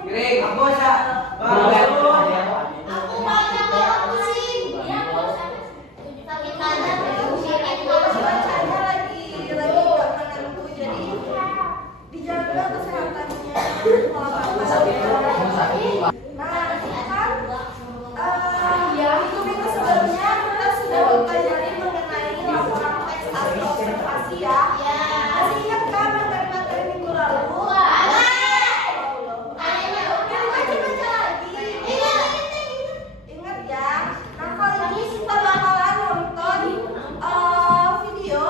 Piring, aku aja. Aku banyak orang pusing. Iya, sakit badan, bacanya lagi nggak menentu, jadi dijaga kesehatannya. Nah, kan ya minggu sebelumnya kita sudah mempelajari mengenai laporan teks atau observasi ya. Masih ingat kan materi minggu lalu? Ingat ya. Nah, kali ini kita bakalan nonton video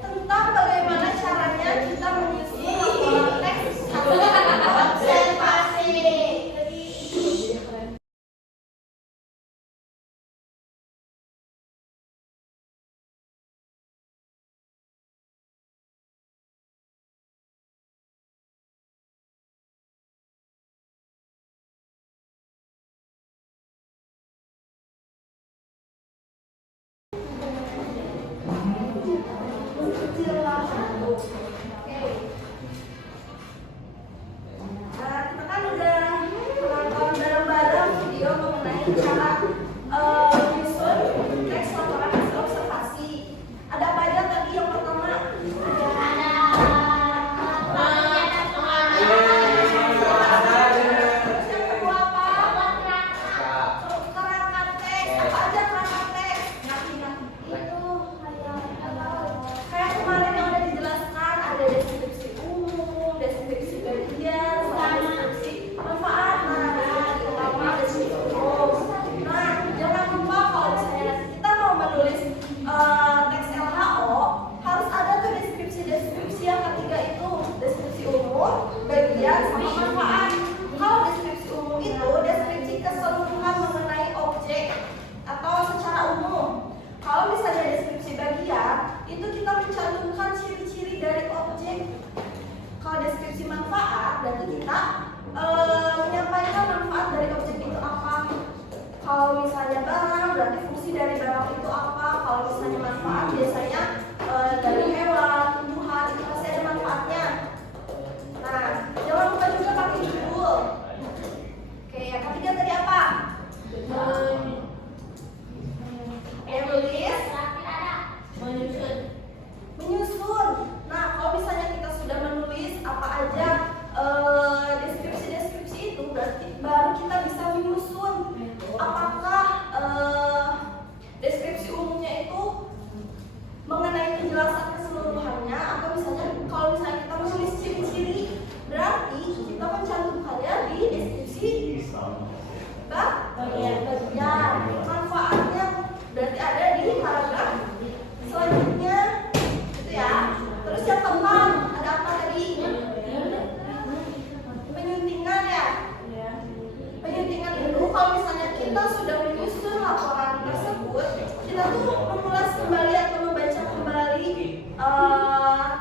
tentang bagaimana caranya kita menyusun laporan teks atau observasi. Nah, kita kan udah menonton bareng-bareng video mengenai cara menyusun teks laporan hasil observasi. Ada apa aja tadi? Yang pertama terus yang kedua apa? Kerangka teks. Apa aja kerangka teks? Kayak kemarin yang udah dijelaskan, ada deskripsi umum, deskripsi bagian, sama deskripsi manfaat. Nah, deskripsi utama, deskripsi umum. Nah, jangan lupa kalau misalnya nanti kita mau menulis teks LHO, harus ada tuh deskripsi yang ketiga itu, deskripsi umum, bagian, sama manfaat. Kalau deskripsi umum itu deskripsi keseluruhan mengenai objek atau secara umum. Kalau misalnya deskripsi bagian, itu kita mencantumkan ciri-ciri dari objek. Kalau deskripsi manfaat, berarti kita menyampaikan manfaat dari objek itu apa. Kalau misalnya barang, berarti fungsi dari barang itu apa. Kalau misalnya manfaat, biasanya dari hewan, tumbuhan, itu pasti ada manfaatnya. Nah, jangan lupa juga pakai judul. Oke, yang ketiga tadi apa? Menyusun. Nah, kalau misalnya kita sudah menulis apa aja deskripsi itu, berarti baru kita bisa menyusun. Apakah deskripsi umumnya itu mengenai penjelasan keseluruhannya, atau misalnya kalau misalnya kita menulis ciri-ciri, berarti kita mencantumkannya di deskripsi bagian. Manfaatnya berarti ada di paragraf selanjutnya, gitu ya. Terus yang keempat, ada apa tadi? Penyuntingan ya. Penyuntingan itu kalau misalnya kita sudah menyusun laporan tersebut, kita tuh mengulas kembali atau membaca kembali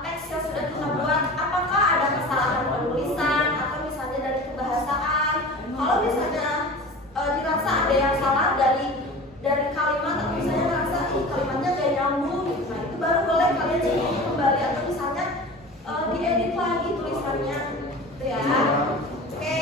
teks yang sudah kita buat. Apakah ada kesalahan penulisan atau misalnya dari kebahasaan. Kalau misalnya dirasa ada yang salah dari kalimat, atau misalnya merasa kalimatnya gak nyambung gitu, nah itu baru boleh kalian cek kembali atau misalnya diedit lagi tulisannya, gitu ya. Oke.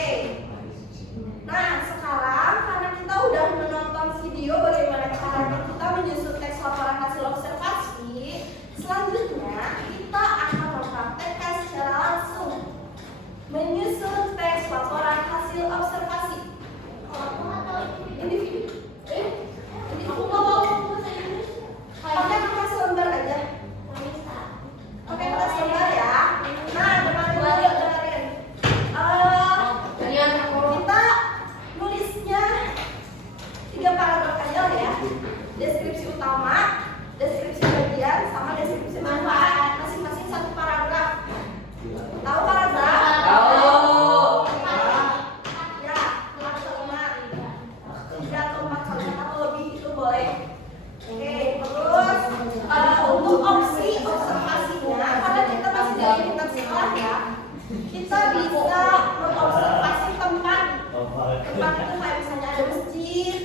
Nah, sekarang karena kita udah menonton video bagaimana caranya kita menyusun teks laporan hasil observasi, selanjutnya kita akan mempraktekkan secara langsung menyusun teks laporan hasil observasi. Individu. Aku mau pakai kertas lembar aja. Pakai kertas lembar ya. Nah, dengerin. Kita nulisnya 3 paragraf aja ya. Deskripsi utama, deskripsi bagian, sama deskripsi manfaat. Masing-masing 1 paragraf. Tahu paragraf? Ya, 3 atau 4 kalimat atau lebih itu boleh. Oke, terus untuk opsi observasinya, karena kita masih dari tingkat sekolah ya, kita bisa mengobservasi tempat itu kayak misalnya ada masjid,